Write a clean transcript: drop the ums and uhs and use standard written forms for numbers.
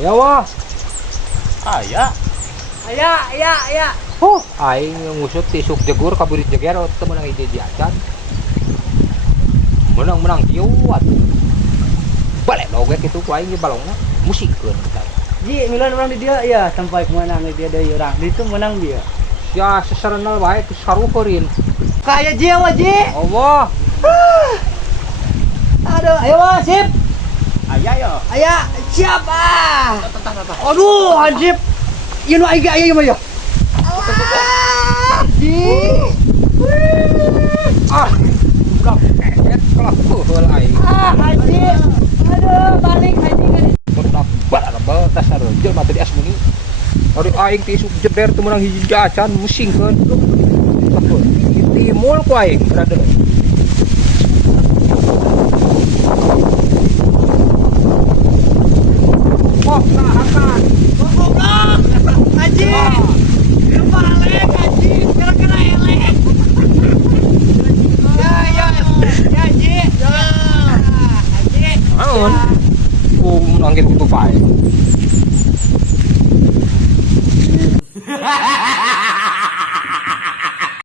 Ya wah. Aya. Aya. Aing ngusut tisuk jegur kaburit jeger teu meunang hiji acan. Menang kieu atuh. Balik loge kitu ku aing ge balongna musikeun kita. Ji, milan orang di dia ya sampai kemana nih dia dari orang. Di itu menang dia. Ya sesarenal bae geus saruheureun. Kayak Ji wa Ji. Allah. Aduh, ayo wah, sip. Aya ya. Aya, siap ah. Aduh, anjip. Ieu nu aing aya mah ya. Ji. Ah. Udah kelas heul aing. Haji. Aduh, balik haji kan. Budak barabel dasar jelema teh asmuni. Ari aing tisuk jeder teu meunang hiji acan musingkeun. Timul ku aing brother. Oh, tahan. Goblok. Haji. Balik haji, kira-kira elek. Ya, Ji. Ya. Haji. Naon? Ku menang kitu bae.